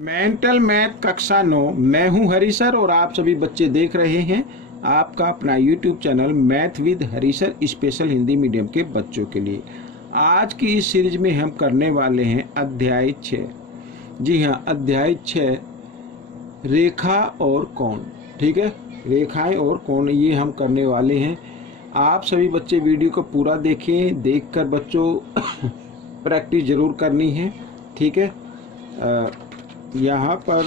Mental math कक्षा 9। मैं हूं हरी सर और आप सभी बच्चे देख रहे हैं आपका अपना YouTube channel math with Hari sir special Hindi medium के बच्चों के लिए। आज की इस सीरीज में हम करने वाले हैं अध्याय 6। जी हाँ, अध्याय 6 रेखा और कोण। ठीक है, रेखाएं और कोण ये हम करने वाले हैं। आप सभी बच्चे वीडियो को पूरा देखें, देखकर बच्चों प्रैक्टिस जरूर करनी है। ठीक है, यहाँ पर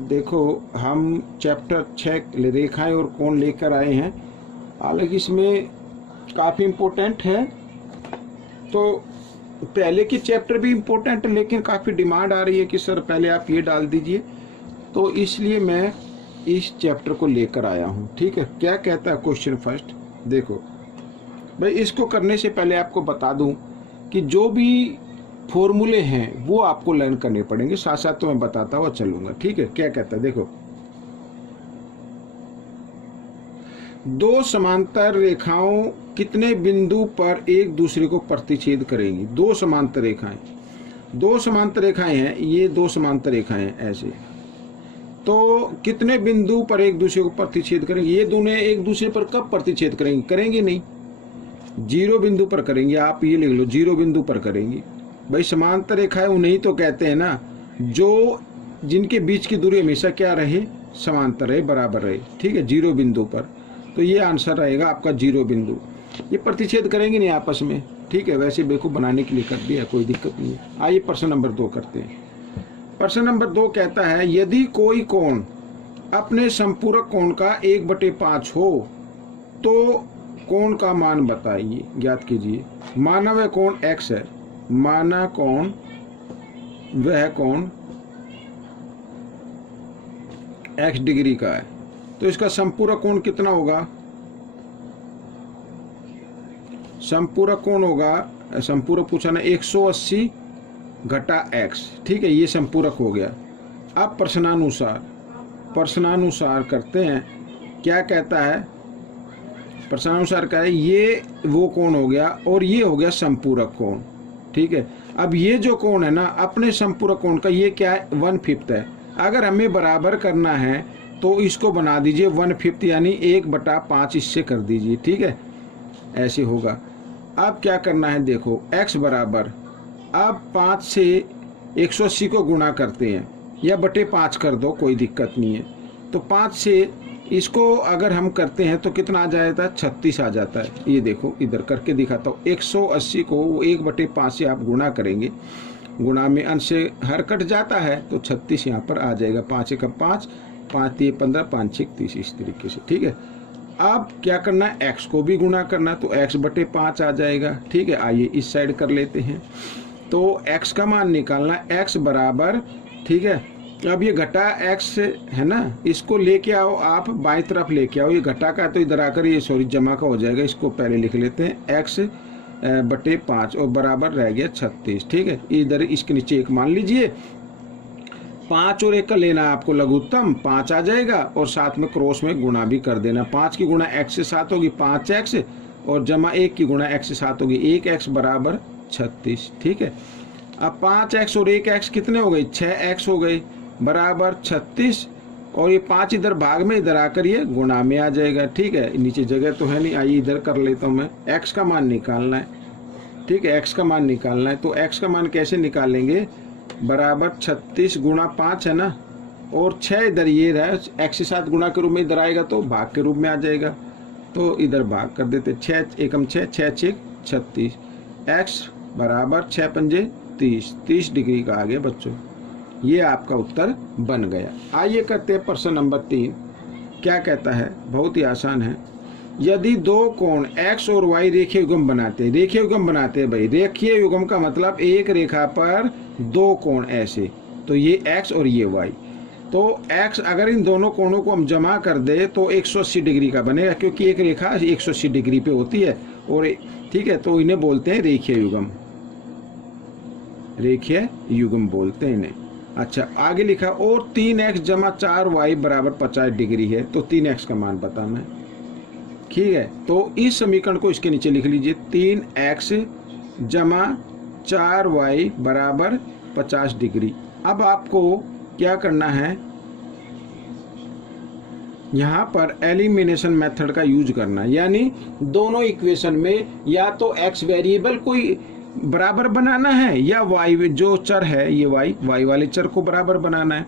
देखो हम चैप्टर 6 रेखाएं और कोण लेकर आए हैं। हालांकि इसमें काफ़ी इम्पोर्टेंट है, तो पहले की चैप्टर भी इम्पोर्टेंट है, लेकिन काफ़ी डिमांड आ रही है कि सर पहले आप ये डाल दीजिए, तो इसलिए मैं इस चैप्टर को लेकर आया हूँ। ठीक है, क्या कहता है क्वेश्चन फर्स्ट। देखो भाई, इसको करने से पहले आपको बता दूं कि जो भी फॉर्मूले हैं वो आपको लर्न करने पड़ेंगे, साथ साथ तो मैं बताता हुआ चलूंगा। ठीक है, क्या कहता है देखो, दो समांतर रेखाओं कितने बिंदु पर एक दूसरे को प्रतिच्छेद करेंगी। दो समांतर रेखाएं हैं, ये दो समांतर रेखाएं हैं ऐसे, तो कितने बिंदु पर एक दूसरे को प्रतिच्छेद करेंगे। ये दोनों एक दूसरे पर कब प्रतिच्छेद करेंगे, करेंगे नहीं, 0 बिंदु पर करेंगे। आप ये लिख लो, 0 बिंदु पर करेंगी। भाई समांतर रेखाएं उन्हीं तो कहते हैं ना जो जिनके बीच की दूरी हमेशा क्या रहे, समांतर रहे, बराबर रहे। ठीक है, 0 बिंदु पर, तो ये आंसर रहेगा आपका 0 बिंदु। ये प्रतिच्छेद करेंगे नहीं आपस में। ठीक है, वैसे बेवकूफ बनाने के लिए कर दिया, कोई दिक्कत नहीं है। आइए प्रश्न नंबर 2 करते हैं। प्रश्न नंबर 2 कहता है, यदि कोई कोण अपने संपूरक कोण का 1/5 हो तो कोण का मान बताइए, ज्ञात कीजिए। माना वह कोण x है, माना कोण वह कोण x डिग्री का है, तो इसका संपूरक कोण कितना होगा। संपूरक कोण होगा, संपूरक पूछा ना, 180 घटा x। ठीक है, ये संपूरक हो गया। अब प्रश्नानुसार करते हैं, क्या कहता है। प्रश्नानुसार का है, ये वो कोण हो गया और ये हो गया संपूरक कोण। ठीक है, अब ये जो कोण है ना अपने संपूरक कोण का, ये क्या है, 1/5 है। अगर हमें बराबर करना है तो इसको बना दीजिए 1/5, यानी 1/5 इससे कर दीजिए। ठीक है, ऐसे होगा। अब क्या करना है, देखो x बराबर, अब 5 से 180 को गुणा करते हैं, या बटे 5 कर दो, कोई दिक्कत नहीं है। तो 5 से इसको अगर हम करते हैं तो कितना आ जाता है, 36 आ जाता है। ये देखो इधर करके दिखाता हूँ, 180 को 1/5 से आप गुणा करेंगे, गुणा में अंश से हर कट जाता है, तो 36 यहाँ पर आ जाएगा। 5 एकम 5, 5 3 15, 5 6 30, इस तरीके से। ठीक है, अब क्या करना है, x को भी गुणा करना, तो x/5 आ जाएगा। ठीक है, आइए इस साइड कर लेते हैं, तो x का मान निकालना, x बराबर, ठीक है, अब ये घटा x है ना, इसको लेके आओ, आप बाईं तरफ लेके आओ। ये घटा का तो इधर आकर ये सॉरी जमा का हो जाएगा, इसको पहले लिख लेते हैं, x/5 और बराबर रह गया 36। ठीक है, इधर इसके नीचे 1 मान लीजिए। 5 और 1 का लेना आपको लघुत्तम, 5 आ जाएगा, और साथ में क्रॉस में गुणा भी कर देना। 5 की गुणा x से 7 होगी 5x, और जमा 1 की गुणा x से 7 होगी 1x बराबर 36। ठीक है, अब 5x और 1x कितने हो गए, 6x हो गए, बराबर 36, और ये 5 इधर भाग में, इधर आकर ये गुणा में आ जाएगा। ठीक है, नीचे जगह तो है नहीं, आइए इधर कर लेता हूँ मैं। x का मान निकालना है। ठीक है, x का मान निकालना है, तो x का मान कैसे निकालेंगे, बराबर 36 गुणा 5 है ना, और 6 इधर ये रहा, x से 7 गुणा के रूप में इधर आएगा तो भाग के रूप में आ जाएगा, तो इधर भाग कर देते। 6 एकम 6, 6 6 36, x बराबर 6 पंजे 30, 30 डिग्री का आ गया बच्चों। ये आपका उत्तर बन गया। आइए करते हैं प्रश्न नंबर 3। क्या कहता है, बहुत ही आसान है। यदि दो कोण x और y रेखीय युग्म बनाते हैं, रेखीय युग्म बनाते हैं भाई, रेखीय युग्म का मतलब एक रेखा पर 2 कोण ऐसे, तो ये x और ये y, तो x अगर इन दोनों कोणों को हम जमा कर दे तो 180 डिग्री का बनेगा, क्योंकि एक रेखा 180 डिग्री पे होती है। और ठीक है, तो इन्हें बोलते हैं रेखीय युग्म, रेखीय युग्म बोलते हैं इन्हें। अच्छा, आगे लिखा, और 3x जमा 4y बराबर 50 डिग्री है, तो 3x का मान बताना है। ठीक है, तो इस समीकरण को इसके नीचे लिख लीजिए, 3x जमा 4y बराबर 50 डिग्री। अब आपको क्या करना है, यहाँ पर एलिमिनेशन मेथड का यूज करना है, यानी दोनों इक्वेशन में या तो x वेरिएबल को बराबर बनाना है या y जो चर है ये y वाले चर को बराबर बनाना है।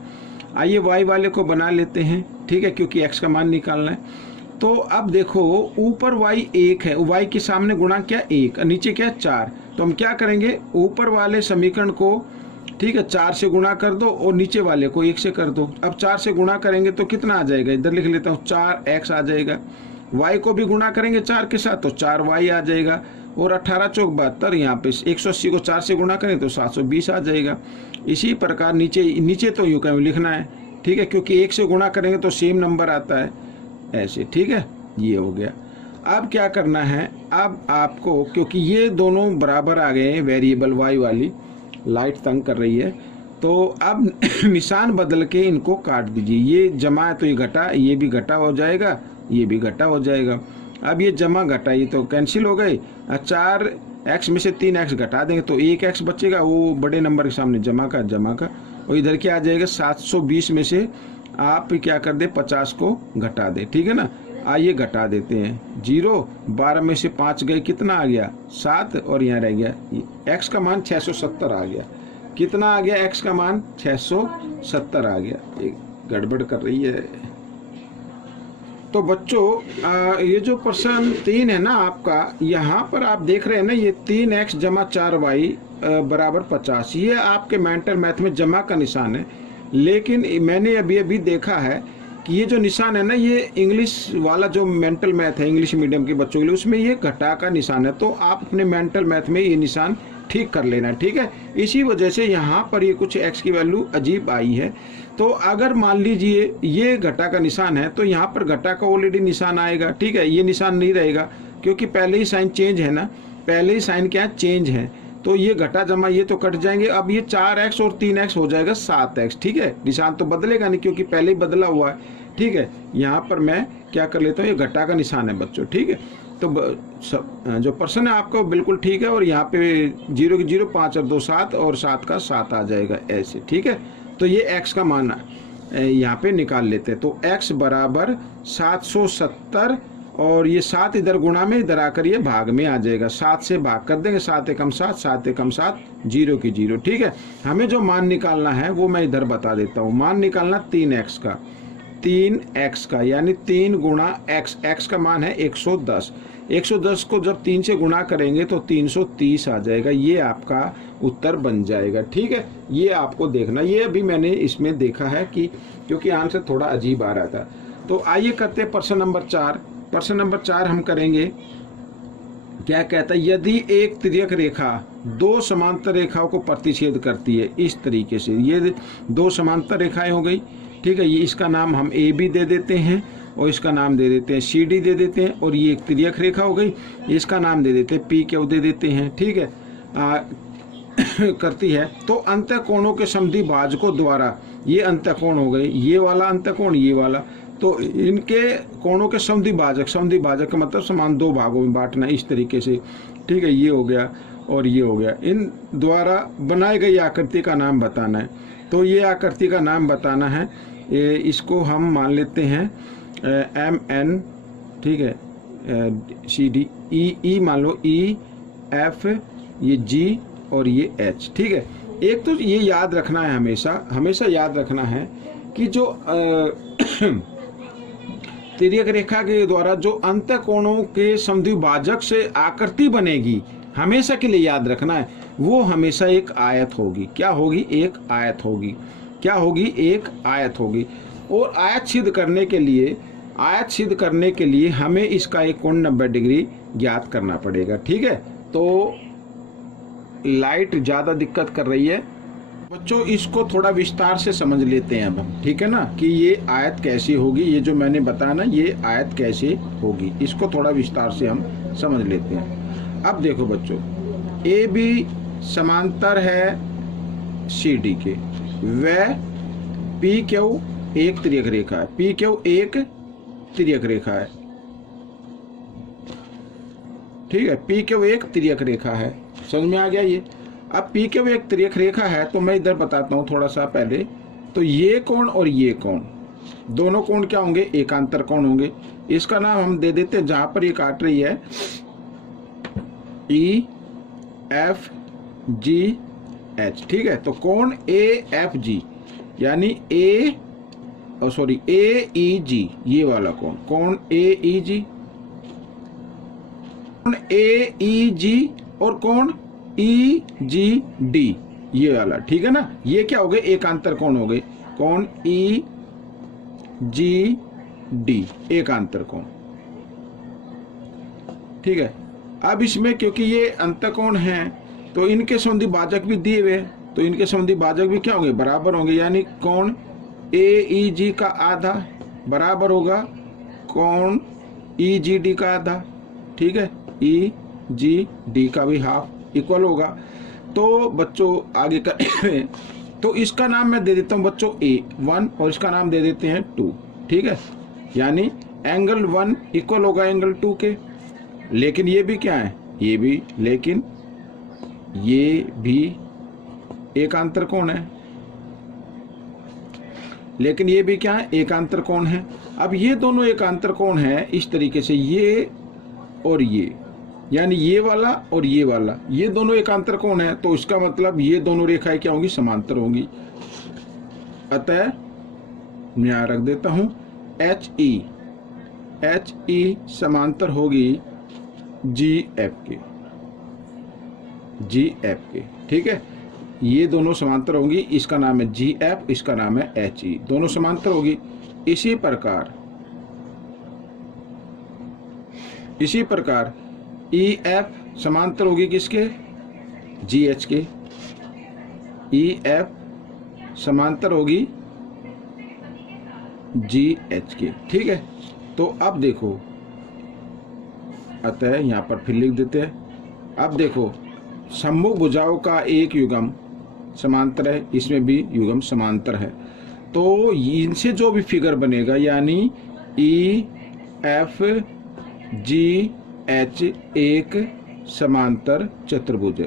आइए y वाले को बना लेते हैं, ठीक है, क्योंकि x का मान निकालना है। तो अब देखो ऊपर y 1 है, y के सामने गुणा क्या 1, नीचे क्या 4, तो हम क्या करेंगे ऊपर वाले समीकरण को, ठीक है, 4 से गुणा कर दो और नीचे वाले को 1 से कर दो। अब 4 से गुणा करेंगे तो कितना आ जाएगा, इधर लिख लेता हूँ 4x आ जाएगा। y को भी गुणा करेंगे 4 के साथ तो 4y आ जाएगा, और 18 चौक 72, यहाँ पे 180 को 4 से गुणा करें तो 720 आ जाएगा। इसी प्रकार नीचे तो यूं कहीं लिखना है, ठीक है, क्योंकि 1 से गुणा करेंगे तो सेम नंबर आता है ऐसे, ठीक है, ये हो गया। अब क्या करना है, अब आपको, क्योंकि ये दोनों बराबर आ गए हैं, वेरिएबल y वाली लाइट तंग कर रही है, तो अब निशान बदल के इनको काट दीजिए। ये जमा है तो ये घटा, ये भी घटा हो जाएगा, ये भी घटा हो जाएगा। अब ये जमा घटा ये तो कैंसिल हो गए, 4x में से 3x घटा देंगे तो 1x बचेगा, वो बड़े नंबर के सामने जमा का, और इधर क्या आ जाएगा 720 में से आप क्या कर दे 50 को घटा दे, ठीक है ना। आइए घटा देते हैं, 0 12 में से 5 गए, कितना आ गया 7, और यहाँ रह गया x का मान 670 आ गया। कितना आ गया x का मान 670 आ गया। एक गड़बड़ कर रही है। तो बच्चों ये जो प्रश्न 3 है ना आपका, यहाँ पर आप देख रहे हैं ना, ये 3x जमा 4y बराबर 50, ये आपके मेंटल मैथ में जमा का निशान है। लेकिन मैंने अभी देखा है कि ये जो निशान है ना, ये इंग्लिश वाला जो मेंटल मैथ है इंग्लिश मीडियम के बच्चों के लिए, उसमें ये घटा का निशान है। तो आप अपने मेंटल मैथ में ये निशान ठीक कर लेना, ठीक है। इसी वजह से यहाँ पर ये कुछ x की वैल्यू अजीब आई है। तो अगर मान लीजिए ये घटा का निशान है तो यहाँ पर घटा का ऑलरेडी निशान आएगा, ठीक है, ये निशान नहीं रहेगा क्योंकि पहले ही साइन चेंज है ना, पहले ही साइन क्या है चेंज है। तो ये घटा जमा ये तो कट जाएंगे। अब ये 4x और 3x हो जाएगा 7x, ठीक है, निशान तो बदलेगा नहीं क्योंकि पहले ही बदला हुआ है, ठीक है। यहाँ पर मैं क्या कर लेता हूँ, ये घटा का निशान है बच्चों, ठीक है। तो जो प्रश्न है आपका बिल्कुल ठीक है, और यहाँ पे 0 की 0, 5 और 2 7, और 7 का 7 आ जाएगा ऐसे, ठीक है। तो ये x का मान यहाँ पे निकाल लेते हैं। तो x बराबर 770, और ये 7 इधर गुणा में, इधर आकर ये भाग में आ जाएगा, 7 से भाग कर देंगे, 7 एकम 7, 7 एकम 7, 0 की 0, ठीक है। हमें जो मान निकालना है वो मैं इधर बता देता हूँ। मान निकालना 3x का, 3x का यानी 3 गुणा x का मान है 110। 110 को जब 3 से गुणा करेंगे तो 330 आ जाएगा, ये आपका उत्तर बन जाएगा, ठीक है। ये आपको देखना, ये अभी मैंने इसमें देखा है कि क्योंकि आंसर थोड़ा अजीब आ रहा था। तो आइए करते हैं प्रश्न नंबर 4। प्रश्न नंबर 4 हम करेंगे, क्या कहता है, यदि एक तिर्यक रेखा 2 समांतर रेखाओं को प्रतिच्छेद करती है इस तरीके से, ये 2 समांतर रेखाएं हो गई, ठीक है, ये इसका नाम हम ए बी दे देते हैं, और इसका नाम दे देते हैं सी डी दे देते हैं, और ये एक तिर्यक रेखा हो गई, इसका नाम दे देते हैं पी क्यू दे देते हैं, ठीक है। करती है तो अंतःकोणों के समद्वि भाजकों द्वारा, ये अंतःकोण हो गए, ये वाला अंतःकोण, ये वाला, तो इनके कोणों के समद्वि भाजक का मतलब समान 2 भागों में बांटना इस तरीके से, ठीक है, ये हो गया और ये हो गया। इन द्वारा बनाई गई आकृति का नाम बताना है। तो ये आकृति का नाम बताना है, इसको हम मान लेते हैं एम एन, ठीक है, सी डी ई मान लो, ई एफ, ये जी और ये एच, ठीक है। एक तो ये याद रखना है, हमेशा याद रखना है कि जो तिर्यक रेखा के द्वारा जो अंतःकोणों के समद्विभाजक से आकृति बनेगी, हमेशा के लिए याद रखना है, वो हमेशा एक आयत होगी। क्या होगी? एक आयत होगी। क्या होगी? एक आयत होगी। और आयत सिद्ध करने के लिए हमें इसका एक कोण 90 डिग्री ज्ञात करना पड़ेगा, ठीक है। तो लाइट ज़्यादा दिक्कत कर रही है बच्चों, इसको थोड़ा विस्तार से समझ लेते हैं अब हम, ठीक है ना, कि ये आयत कैसी होगी, ये जो मैंने बताया ना, ये आयत कैसे होगी, इसको थोड़ा विस्तार से हम समझ लेते हैं। अब देखो बच्चों, ए बी समांतर है सी डी के, वह पी क्यू एक तिर्यक रेखा है, पी क्यू एक तिर्यक रेखा है, ठीक है, पी क्यू एक तिर्यक रेखा है। समझ में आ गया ये? अब पी क्यू एक तिर्यक रेखा है, तो मैं इधर बताता हूँ थोड़ा सा पहले। तो ये कोण और ये कोण, दोनों कोण क्या होंगे? एकांतर कोण होंगे। इसका नाम हम दे देते हैं, जहां पर ये काट रही है, ई एफ जी एच। ठीक है, तो कोण ए एफ जी यानी ए ई जी, ये वाला कोण, कोण ए ई जी, कोण ए ई जी और कोण ई जी डी, ये वाला। ठीक है ना, ये क्या हो गए? एकांतर कोण हो गए, कोण ई जी डी, एकांतर कोण। ठीक है, अब इसमें क्योंकि ये अंतःकोण हैं तो इनके संबंधी भाजक भी दिए हुए, तो इनके संबंधी भाजक भी क्या होंगे? बराबर होंगे, यानी कोण ए ई जी का आधा बराबर होगा कोण ई जी डी का आधा। ठीक है, ई जी डी का भी हाफ इक्वल होगा। तो बच्चों आगे कर तो इसका नाम मैं दे देता हूं बच्चों A1 और इसका नाम दे देते हैं 2। ठीक है, यानी एंगल 1 इक्वल होगा एंगल 2 के। लेकिन ये भी क्या है? ये भी, लेकिन ये भी एकांतर कोण है, लेकिन ये भी क्या है? एकांतर कोण है। अब ये दोनों एकांतर कोण है इस तरीके से, ये और ये, यानी ये वाला और ये वाला, ये दोनों एकांतर कोण है। तो इसका मतलब ये दोनों रेखाएं क्या होंगी? समांतर होंगी। अतः मैं यहां रख देता हूं एच ई समांतर होगी जी एफ के। ठीक है, ये दोनों समांतर होंगी, इसका नाम है जी एफ, इसका नाम है एच ई, दोनों समांतर होगी। इसी प्रकार ई एफ समांतर होगी किसके? जी एच के। ई एफ समांतर होगी जी एच के। ठीक है, तो अब देखो, अतः यहां पर फिर लिख देते हैं। अब देखो, सम्मुख भुजाओं का एक युग्म समांतर है, इसमें भी युग्म समांतर है। तो इनसे जो भी फिगर बनेगा, यानी ई एफ जी एच एक समांतर चतुर्भुज है,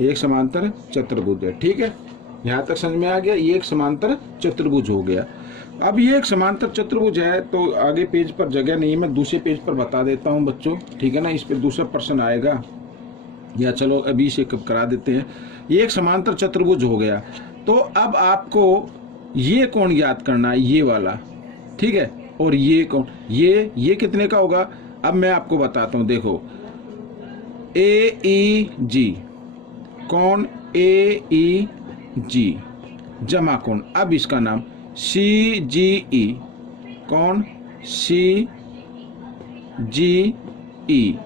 एक समांतर चतुर्भुज है। ठीक है, यहां तक समझ में आ गया? ये एक समांतर चतुर्भुज हो गया। अब ये एक समांतर चतुर्भुज है, तो आगे पेज पर जगह नहीं है, मैं दूसरे पेज पर बता देता हूं बच्चों। ठीक है ना, इस पे दूसरा प्रश्न आएगा, या चलो अभी से करा देते हैं। ये एक समांतर चतुर्भुज हो गया। तो अब आपको ये कोण ज्ञात करना है, ये वाला। ठीक है, और ये कोण, ये कितने का होगा? अब मैं आपको बताता हूं, देखो ए ई जी, कोण ए ई जी जमा कोण, अब इसका नाम सी जी ई, कोण सी जी ई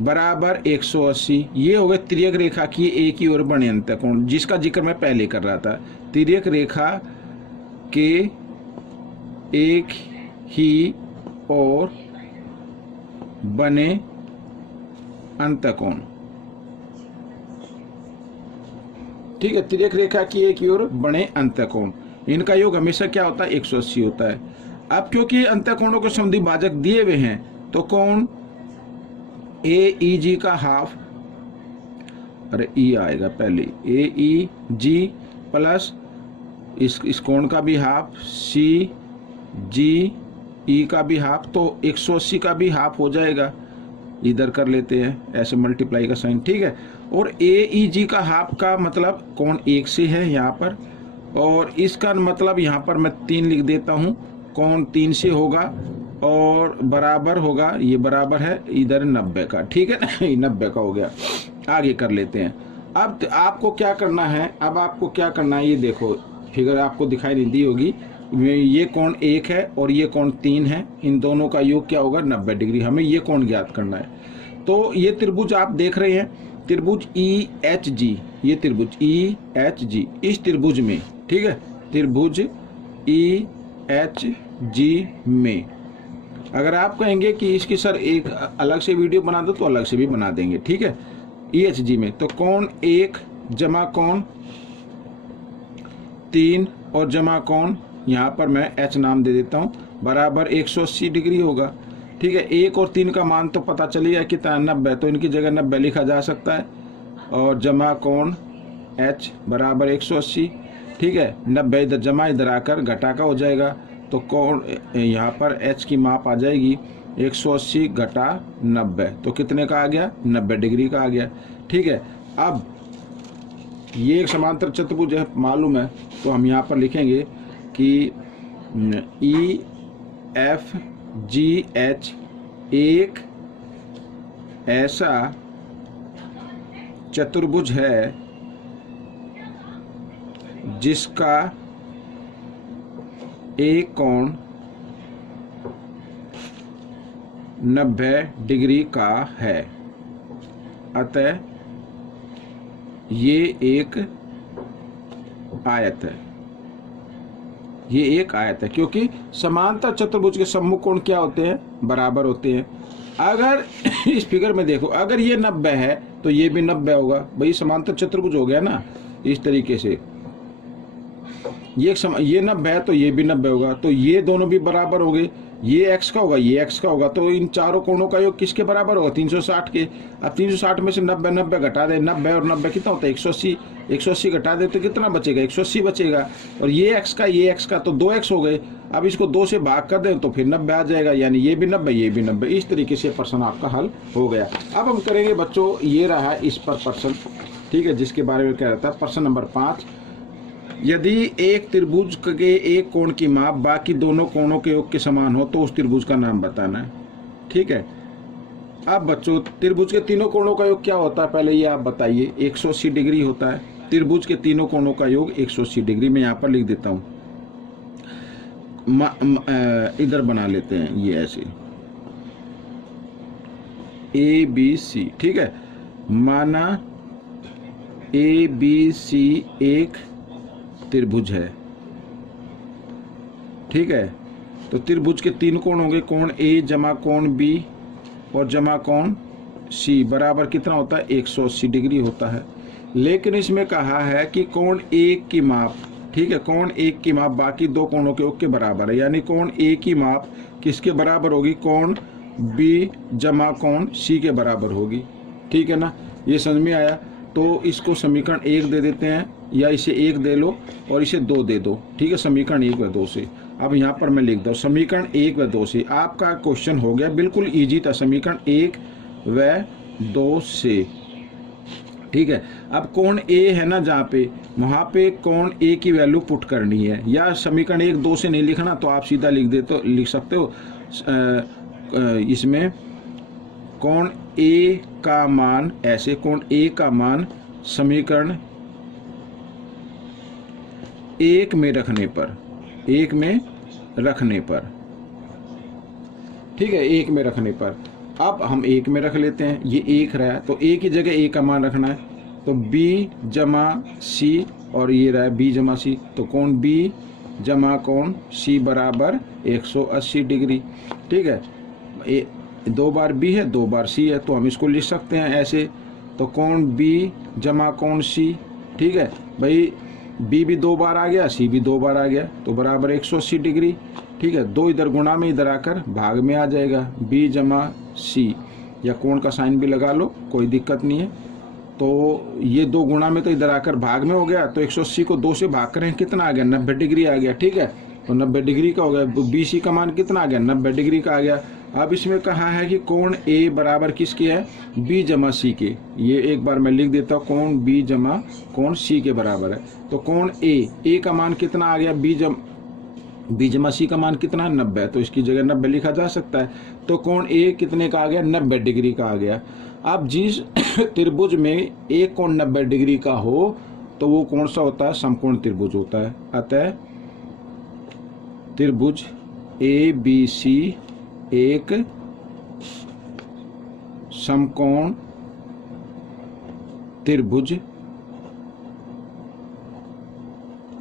बराबर 180। ये हो गए तिर्यक रेखा की एक ही ओर बने अंतःकोण, जिसका जिक्र मैं पहले कर रहा था। तिर्यक रेखा के एक ही ओर बने अंतःकोण। ठीक है, तिर्यक रेखा की एक ही ओर बने अंतःकोण, इनका योग हमेशा क्या होता है? 180 होता है। अब क्योंकि अंतःकोणों के संबंधी भाजक दिए हुए हैं, तो कोण ए ई जी का हाफ, अरे ई आएगा पहले, ए ई जी प्लस इस कोण का भी हाफ, सी जी ई का भी हाफ, तो 180 का भी हाफ हो जाएगा। इधर कर लेते हैं ऐसे मल्टीप्लाई का साइन। ठीक है, और ए ई जी का हाफ का मतलब कोण 1 से है यहाँ पर, और इसका मतलब यहाँ पर मैं 3 लिख देता हूँ, कोण 3 से होगा और बराबर होगा, ये बराबर है इधर 90 का। ठीक है ना, 90 का हो गया। आगे कर लेते हैं। अब आपको क्या करना है? अब आपको क्या करना है, ये देखो फिगर आपको दिखाई नहीं दी होगी, ये कोण 1 है और ये कोण 3 है, इन दोनों का योग क्या होगा? 90 डिग्री। हमें ये कोण ज्ञात करना है। तो ये त्रिभुज आप देख रहे हैं, त्रिभुज ई एच जी, ये त्रिभुज ई एच जी, इस त्रिभुज में, ठीक है, त्रिभुज ई एच जी में अगर आप कहेंगे कि इसकी सर एक अलग से वीडियो बना दो, तो अलग से भी बना देंगे। ठीक है, ई एच जी में तो कोण 1 जमा कोण 3 और जमा कोण, यहाँ पर मैं एच नाम दे देता हूँ, बराबर 180 डिग्री होगा। ठीक है, 1 और 3 का मान तो पता चलिए कितना 90, तो इनकी जगह 90 लिखा जा सकता है। और जमा कोण H बराबर 180। ठीक है, 90 इधर जमा इधर आकर घटा का हो जाएगा, तो कोण यहाँ पर H की माप आ जाएगी 180 घटा 90, तो कितने का आ गया, 90 डिग्री का आ गया। ठीक है, अब ये एक समांतर चतुर्भुज है मालूम है, तो हम यहाँ पर लिखेंगे कि EFGH एक ऐसा चतुर्भुज है जिसका एक कोण 90 डिग्री का है, अतः ये एक आयत है। ये एक आयत है, क्योंकि समांतर चतुर्भुज के सम्मुख कोण क्या होते हैं, बराबर होते हैं। अगर इस फिगर में देखो, अगर ये 90 है तो ये भी 90 होगा, भाई समांतर चतुर्भुज हो गया ना। इस तरीके से ये 90 है तो ये भी 90 होगा, तो ये दोनों भी बराबर हो गए। ये x का होगा, ये x का होगा, तो इन चारों कोणों का योग किसके बराबर होगा, 360 के। अब 360 में से 90 घटा दे, 90 और 90 कितना होता है, 180। 180 घटा दे तो कितना बचेगा, 180 बचेगा। और ये x का, ये x का, तो 2x हो गए। अब इसको 2 से भाग कर दें तो फिर 90 आ जाएगा, यानी ये भी 90, ये भी 90। इस तरीके से प्रश्न आपका हल हो गया। अब हम करेंगे बच्चों, ये रहा इस पर प्रश्न, ठीक है, जिसके बारे में कह रहा था। प्रश्न नंबर 5, यदि एक त्रिभुज के एक कोण की माप बाकी दोनों कोणों के योग के समान हो तो उस त्रिभुज का नाम बताना है। ठीक है, अब बच्चों त्रिभुज के तीनों कोणों का योग क्या होता है, पहले ये आप बताइए। 180 डिग्री होता है। त्रिभुज के तीनों कोणों का योग 180 डिग्री। मैं यहाँ पर लिख देता हूँ, इधर बना लेते हैं ये ऐसे ABC। ठीक है, माना ABC एक त्रिभुज है। ठीक है, तो त्रिभुज के तीन कोण होंगे, कोण A जमा कोण B और जमा कोण C बराबर कितना होता है, 180 डिग्री होता है। लेकिन इसमें कहा है कि कोण A की माप, ठीक है, कोण A की माप बाकी दो कोणों के योग के बराबर है, यानी कोण A की माप किसके बराबर होगी, कोण B जमा कोण C के बराबर होगी। ठीक है ना, ये समझ में आया। तो इसको समीकरण 1 दे देते हैं, या इसे 1 दे लो और इसे 2 दे दो। ठीक है, समीकरण 1 व 2 से। अब यहाँ पर मैं लिख दूँ समीकरण 1 व 2 से। आपका क्वेश्चन हो गया, बिल्कुल इजी था, समीकरण 1 व 2 से। ठीक है, अब कोण A है ना, जहाँ पे वहाँ पे कोण A की वैल्यू पुट करनी है, या समीकरण 1 2 से नहीं लिखना तो आप सीधा लिख सकते हो इसमें कोण A का मान ऐसे, कोण A का मान समीकरण 1 में रखने पर, 1 में रखने पर, ठीक है, 1 में रखने पर। अब हम 1 में रख लेते हैं, ये 1 रहा है तो A की जगह A का मान रखना है, तो B जमा C, और ये रहा है B जमा C, तो कोण B जमा कोण C बराबर 180 डिग्री। ठीक है, 2 बार B है, 2 बार C है, तो हम इसको लिख सकते हैं ऐसे, तो कोण B जमा कोण C। ठीक है भाई, B भी 2 बार आ गया, C भी 2 बार आ गया, तो बराबर 180 डिग्री। ठीक है, 2 इधर गुणा में इधर आकर भाग में आ जाएगा, B जमा C, या कोण का साइन भी लगा लो, कोई दिक्कत नहीं है। तो ये 2 गुणा में तो इधर आकर भाग में हो गया, तो 180 को 2 से भाग करें कितना आ गया, 90 डिग्री आ गया। ठीक है, तो 90 डिग्री का हो गया। BC का मान कितना आ गया, 90 डिग्री का आ गया। अब इसमें कहा है कि कोण A बराबर किसके है, B जमा C के। ये एक बार मैं लिख देता हूँ, कोण B जमा कोण C के बराबर है। तो कोण A का मान कितना आ गया, B जमा C का मान कितना है, 90, तो इसकी जगह 90 लिखा जा सकता है। तो कोण A कितने का आ गया, 90 डिग्री का आ गया। अब जिस त्रिभुज में एक कोण 90 डिग्री का हो तो वो कौन सा होता है, समकोण त्रिभुज होता है। अतः त्रिभुज ABC एक समकोण त्रिभुज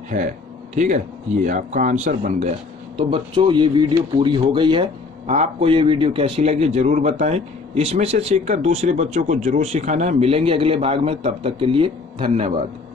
है। ठीक है, ये आपका आंसर बन गया। तो बच्चों ये वीडियो पूरी हो गई है। आपको ये वीडियो कैसी लगी जरूर बताएं। इसमें से सीखकर दूसरे बच्चों को जरूर सिखाना है। मिलेंगे अगले भाग में, तब तक के लिए धन्यवाद।